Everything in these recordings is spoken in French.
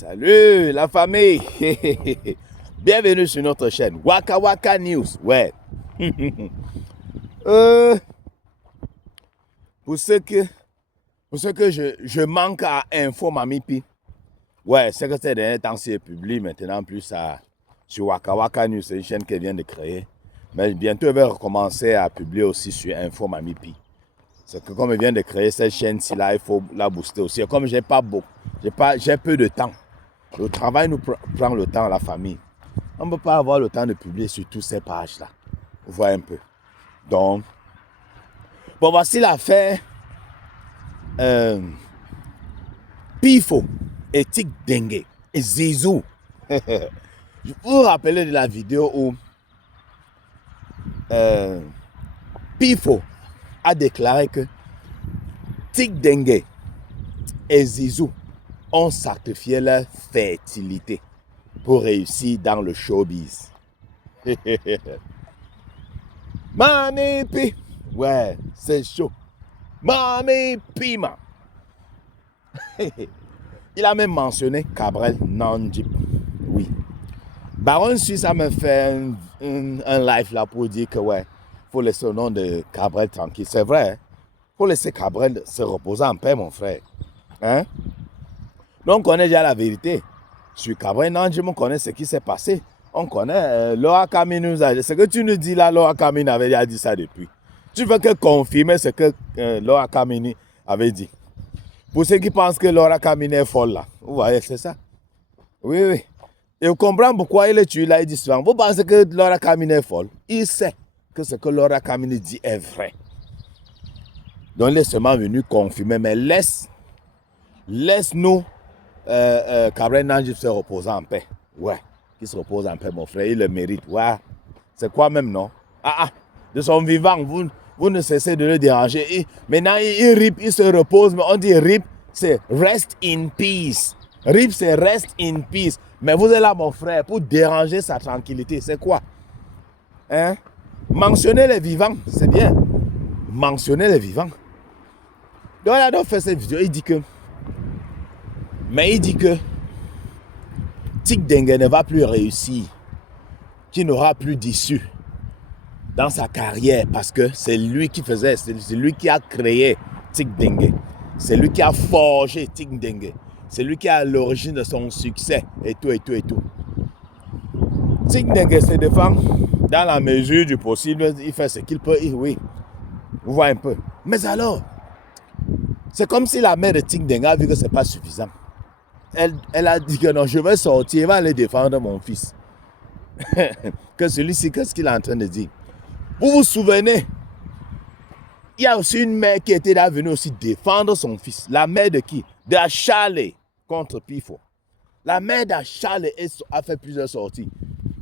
Salut la famille. Bienvenue sur notre chaîne Waka Waka News. Ouais. Pour ce que je manque à Info Mamipi. Ouais, c'est que ces derniers temps c'est publié maintenant plus sur Waka Waka News. C'est une chaîne qu'elle vient de créer. Mais bientôt elle va recommencer à publier aussi sur Info Mamipi. C'est que comme elle vient de créer cette chaîne-ci là, il faut la booster aussi. Et comme j'ai peu de temps. Le travail nous prend le temps, la famille. On ne peut pas avoir le temps de publier sur toutes ces pages-là. Vous voyez un peu. Donc, bon, voici l'affaire Pifo et Tic Dengue et Zizou. Je vous rappeler de la vidéo où Pifo a déclaré que Tic Dengue et Zizou ont sacrifié leur fertilité pour réussir dans le showbiz. Mami Pi. Ouais, c'est chaud. Mami Pima. Il a même mentionné Cabrel Nandjip. Oui. Baron Suisse a me fait un live là pour dire que ouais, faut laisser le nom de Cabrel tranquille. C'est vrai. Faut laisser Cabrel se reposer en paix, mon frère. Hein? Donc, on connaît déjà la vérité. Sur Cabrel Nandjip, on connaît ce qui s'est passé. On connaît. Laura Kami nous a dit. Ce que tu nous dis là, Laura Kami avait déjà dit ça depuis. Tu veux que confirmer ce que Laura Kamini avait dit. Pour ceux qui pensent que Laura Kamini est folle là. Vous voyez, c'est ça. Oui, oui. Et vous comprenez pourquoi il est tué là, il dit souvent. Vous pensez que Laura Kamini est folle. Il sait que ce que Laura Kamini dit est vrai. Donc il est seulement venu confirmer. Mais laisse-nous Cabrel Nandjip se reposer en paix. Ouais. Qui se repose en paix, mon frère. Il le mérite. Ouais. C'est quoi même, non? De son vivant, vous ne cessez de le déranger. Maintenant, il rip, il se repose, mais on dit rip, c'est rest in peace. Rip, c'est rest in peace. Mais vous êtes là, mon frère, pour déranger sa tranquillité. C'est quoi? Hein? Mentionner les vivants, c'est bien. Mentionner les vivants. Donc, il a fait cette vidéo, il dit que Tic Dengue ne va plus réussir, qu'il n'aura plus d'issue dans sa carrière parce que c'est lui qui faisait, c'est lui qui a créé Tic Dengue. C'est lui qui a forgé Tic Dengue. C'est lui qui est à l'origine de son succès et tout. Tic Dengue se défend dans la mesure du possible. Il fait ce qu'il peut, oui. Vous voyez un peu. Mais alors, c'est comme si la mère de Tic Dengue a vu que ce n'est pas suffisant. Elle a dit que non, je vais sortir, elle va aller défendre mon fils. Que celui-ci, qu'est-ce qu'il est en train de dire? Vous vous souvenez, il y a aussi une mère qui était là venue aussi défendre son fils. La mère de qui? d'Achalé contre Pifo. La mère d'Achalé a fait plusieurs sorties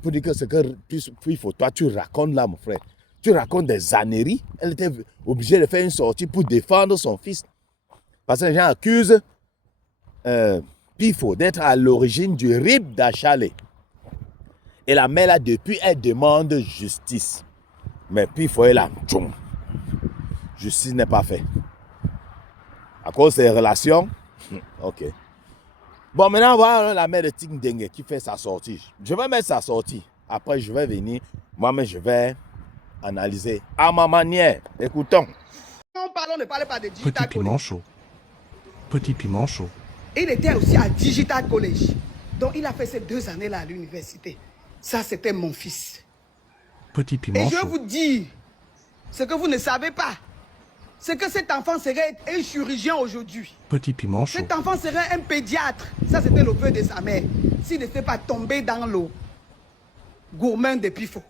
pour dire que ce que Pifo, toi tu racontes là, mon frère. Tu racontes des âneries. Elle était obligée de faire une sortie pour défendre son fils. Parce que les gens accusent Pifo d'être à l'origine du rip d'Achalé. Et la mère là, depuis, elle demande justice. Mais Pifo est là. Justice n'est pas faite. À cause des relations. Ok. Bon, maintenant, voilà la mère de Tic Dengue qui fait sa sortie. Je vais mettre sa sortie. Après, je vais venir. Moi-même, je vais analyser à ma manière. Écoutons. On ne parlait pas de Digital Petit piment chaud. Petit piment chaud. Il était aussi à Digital College. Donc, il a fait ces 2 années-là à l'université. Ça, c'était mon fils. Petit piment Et je vais chaud. vous dire, ce que vous ne savez pas, c'est que cet enfant serait un chirurgien aujourd'hui. Petit piment chaud. Cet enfant serait un pédiatre. Ça, c'était le vœu de sa mère. S'il n'était pas tombé dans l'eau gourmand de Pifo.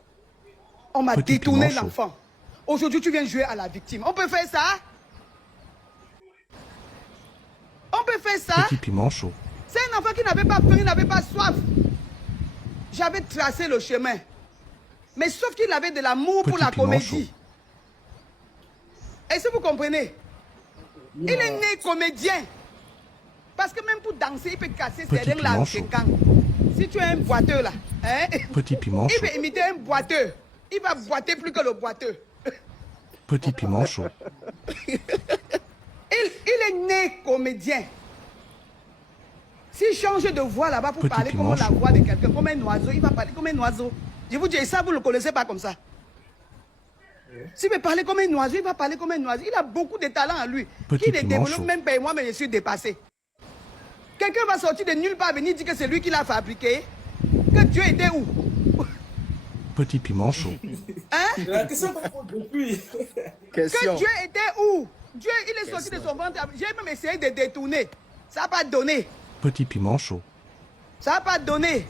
On m'a détourné l'enfant. Aujourd'hui, tu viens jouer à la victime. On peut faire ça? On peut faire ça? Petit piment chaud. C'est un enfant qui n'avait pas faim, il n'avait pas soif. J'avais tracé le chemin. Mais sauf qu'il avait de l'amour pour la comédie. Est-ce que vous comprenez? Il est né comédien. Parce que même pour danser, il peut casser ses règles là. Si tu es un boiteux là, hein, Petit piment il chaud. peut imiter un boiteux. Il va boiter plus que le boiteux. Petit piment chaud. Il est né comédien. S'il change de voix là-bas pour Petit parler comme piment la chaud. voix de quelqu'un, comme un oiseau, il va parler comme un oiseau. Je vous dis, et ça, vous ne le connaissez pas comme ça. S'il veut parler comme un oiseau, il va parler comme un oiseau. Il a beaucoup de talent en lui. Petit Qui ne piment développe chaud. même pas, et moi, mais je suis dépassé. Quelqu'un va sortir de nulle part, venir dire que c'est lui qui l'a fabriqué. Que Dieu était où? Petit piment chaud. Hein? La question qu'on pose depuis. Que Dieu était où? Dieu, il est sorti de son ventre. J'ai même essayé de détourner. Ça n'a pas donné. Petit piment chaud. Ça n'a pas donné.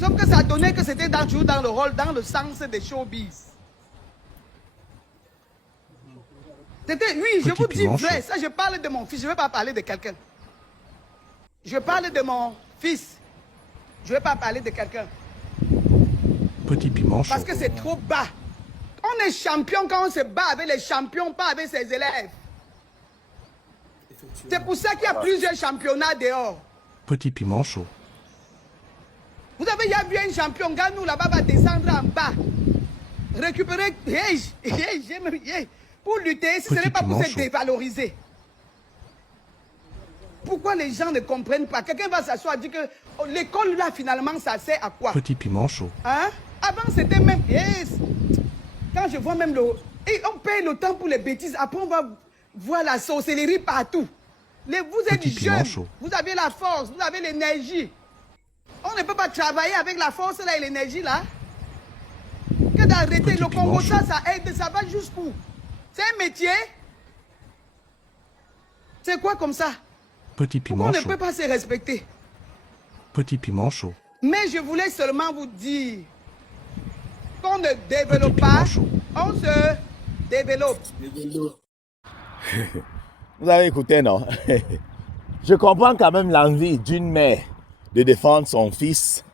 Sauf que ça a donné que c'était toujours dans le rôle, dans le sens des showbiz. C'était, oui, je Petit vous dis piment vrai. chaud. Ça, je parle de mon fils. Je ne vais pas parler de quelqu'un. Je parle de mon fils. Je ne vais pas parler de quelqu'un. Petit piment chaud. Parce que c'est trop bas. On est champion quand on se bat avec les champions, pas avec ses élèves. C'est pour ça qu'il y a plusieurs championnats dehors. Petit piment chaud. Vous avez déjà vu un champion, Ganou là-bas va descendre en bas. Récupérer, pour lutter, ce n'est Petit pas pour piment se chaud. dévaloriser. Pourquoi les gens ne comprennent pas? Quelqu'un va s'asseoir et dire que oh, l'école là finalement ça sert à quoi? Petit piment chaud. Hein? Avant c'était même... Yes. Quand je vois même le... Et on paye le temps pour les bêtises. Après on va voir la sorcellerie partout. Vous êtes Petit piment jeunes. chaud. Vous avez la force. Vous avez l'énergie. On ne peut pas travailler avec la force là et l'énergie là. Que d'arrêter Petit le piment Congo, chaud. ça aide. Ça va jusqu'où? C'est un métier. C'est quoi comme ça? Petit Pourquoi piment on ne chaud. peut pas se respecter? Petit piment chaud. Mais je voulais seulement vous dire qu'on ne Petit développe piment pas, chaud. on se développe. Vous avez écouté, non? Je comprends quand même l'envie d'une mère de défendre son fils.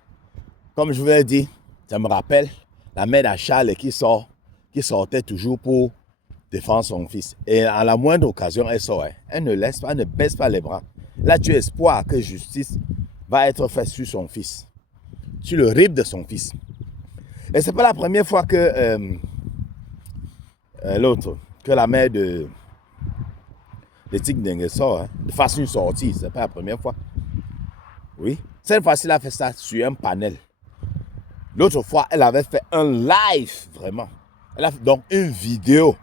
Comme je vous l'ai dit, ça me rappelle la mère d'Achal qui sortait toujours pour défendre son fils. Et à la moindre occasion, elle sort. Elle ne laisse pas, elle ne baisse pas les bras. Là, tu as espoir que justice va être faite sur son fils, sur le rib de son fils. Et c'est pas la première fois que que la mère de Tic Dengue sort, hein, de façon une sortie, c'est pas la première fois. Oui. Cette fois-ci, elle a fait ça sur un panel. L'autre fois, elle avait fait un live, vraiment. Elle a fait donc une vidéo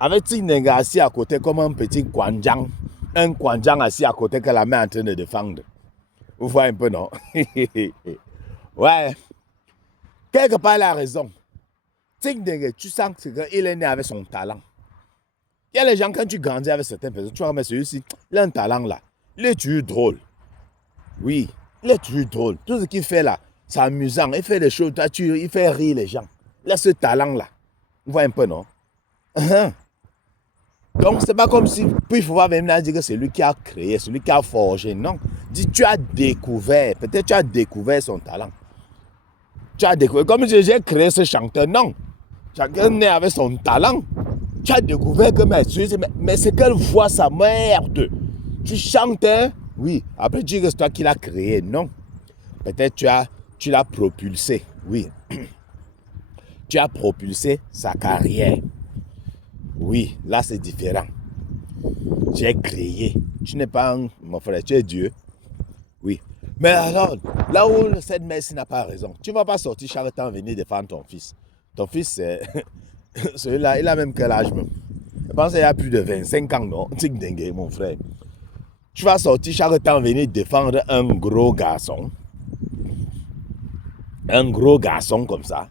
avec Tic Dengue assis à côté comme un petit Kwanjang. Un Kwanjang assis à côté que la mère est en train de défendre. Vous voyez un peu, non? Ouais. Quelque part, elle a raison. Tic Dengue, tu sens qu'il est né avec son talent. Il y a les gens, quand tu grandis avec certaines personnes, tu vois, mais celui-ci, il a un talent là. Il est toujours drôle. Oui, il est toujours drôle. Tout ce qu'il fait là, c'est amusant. Il fait des choses, il fait rire les gens. Il a ce talent là. Vous voyez un peu, non? Donc, c'est pas comme si, puis il faut pas venir dire que c'est lui qui a créé, c'est lui qui a forgé. Non. Dis, tu as découvert, peut-être tu as découvert son talent. Tu as découvert, comme j'ai créé ce chanteur, non. Chacun naît avec son talent. Tu as découvert que mais c'est quelle voix sa merde. Tu chantes, hein? Oui. Après, tu dis que c'est toi qui l'as créé. Non. Peut-être tu l'as propulsé. Oui. Tu as propulsé sa carrière. Oui, là c'est différent. Tu es créé. Tu n'es pas mon frère, tu es Dieu. Oui. Mais alors, là où cette mère-ci n'a pas raison, tu ne vas pas sortir chaque temps venir défendre ton fils. Ton fils, celui-là, il a même quel âge même? Je pense qu'il a plus de 25 ans, non? Tic Dengue, mon frère. Tu vas sortir chaque temps venir défendre un gros garçon. Un gros garçon comme ça.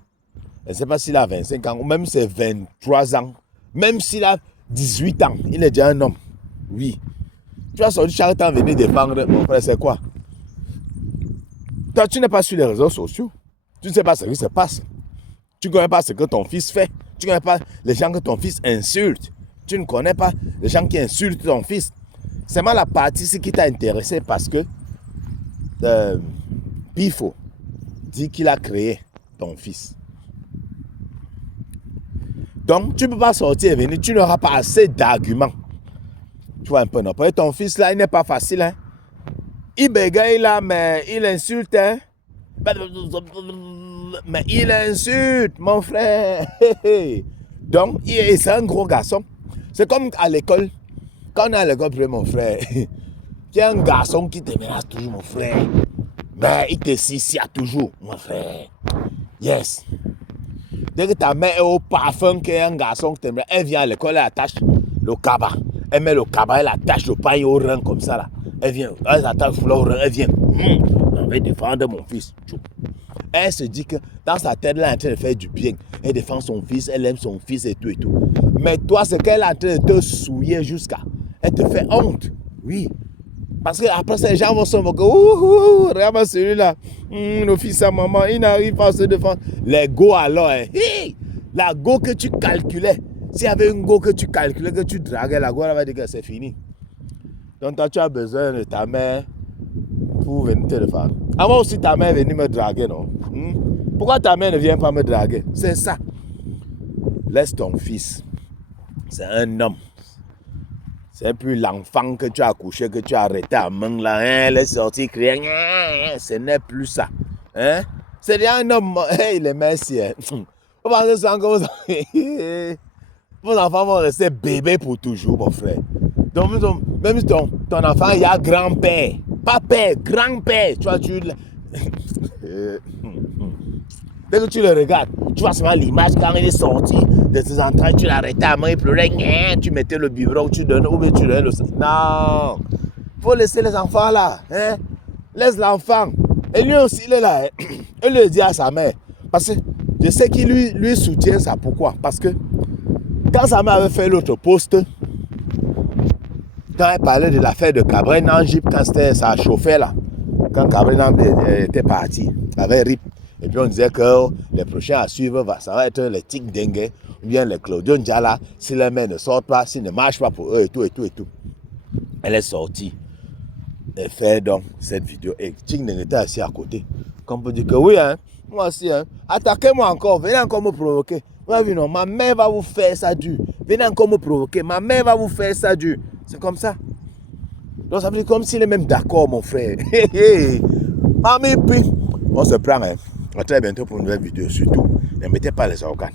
Je ne sais pas s'il a 25 ans, ou même c'est 23 ans. Même s'il a 18 ans, il est déjà un homme. Oui. Tu vas sortir chaque temps venir défendre, mon frère, c'est quoi? Toi, tu n'es pas sur les réseaux sociaux. Tu ne sais pas ce qui se passe. Tu ne connais pas ce que ton fils fait. Tu ne connais pas les gens que ton fils insulte. Tu ne connais pas les gens qui insultent ton fils. C'est moi la partie qui t'a intéressé parce que Pifo dit qu'il a créé ton fils. Donc, tu ne peux pas sortir et venir. Tu n'auras pas assez d'arguments. Tu vois un peu, non? Parce que ton fils là, il n'est pas facile. Hein? Il bégaye là, mais il insulte. Hein? Mais il insulte, mon frère. Donc, c'est un gros garçon. C'est comme à l'école. Quand on est à l'école, mon frère, Tu es un garçon qui te menace toujours, mon frère. Mais il te sicia toujours, mon frère. Yes. Dès que ta mère est au parfum qu'un garçon que t'aimerais, elle vient à l'école, elle attache le cabas. Elle met le cabas, elle attache le pain au rein comme ça là. Elle vient, elle attache le rein, elle vient. Je vais défendre mon fils. Elle se dit que dans sa tête, elle est en train de faire du bien. Elle défend son fils, elle aime son fils et tout et tout. Mais toi, c'est qu'elle est en train de te souiller jusqu'à. Elle te fait honte. Oui. Parce qu'après, ces gens vont se moquer. Regarde celui-là. Le fils à maman, il n'arrive pas à se défendre. Les go alors. La go que tu calculais. S'il y avait une go que tu calculais, que tu draguais, la go, elle va dire que c'est fini. Donc, toi, tu as besoin de ta mère pour venir te défendre. Avant aussi, ta mère est venue me draguer, non? Pourquoi ta mère ne vient pas me draguer? C'est ça. Laisse ton fils. C'est un homme. C'est plus l'enfant que tu as accouché, que tu as arrêté à main là, elle est sortie crier, ce n'est plus ça. Hein? C'est déjà un homme, il est merci. Vous pensez ça encore, vos enfants vont rester bébés pour toujours, mon frère. Donc, même si ton enfant, il y a grand-père, pas père, grand-père, tu vois, dès que tu le regardes, tu vois seulement l'image quand il est sorti de ses entrailles, tu l'arrêtais à main, il pleurait, tu mettais le biberon, tu donnais, ou bien tu donnais le sang. Non, il faut laisser les enfants là. Hein? Laisse l'enfant. Et lui aussi, il est là. Il le dit à sa mère. Parce que je sais qu'il lui soutient ça. Pourquoi? Parce que quand sa mère avait fait l'autre poste, quand elle parlait de l'affaire de Cabrel Nanjip, quand ça chauffait là, quand Cabrel Nanjip était parti, avec RIP, et puis on disait que les prochains à suivre, ça va être les Tic Dengue, ou bien les Claudio Ndjala, si les mains ne sortent pas, s'ils ne marchent pas pour eux et tout et tout et tout. Elle est sortie et fait donc cette vidéo. Et Tic Dengue était assis à côté. Comme pour dire que oui, hein, moi aussi, hein, attaquez-moi encore, venez encore me provoquer. Non, ma mère va vous faire ça dur. Venez encore me provoquer, ma mère va vous faire ça dur. C'est comme ça. Donc ça veut dire comme s'il est même d'accord, mon frère. Mamie, puis on se prend, hein. À très bientôt pour une nouvelle vidéo. Surtout, ne mettez pas les organes.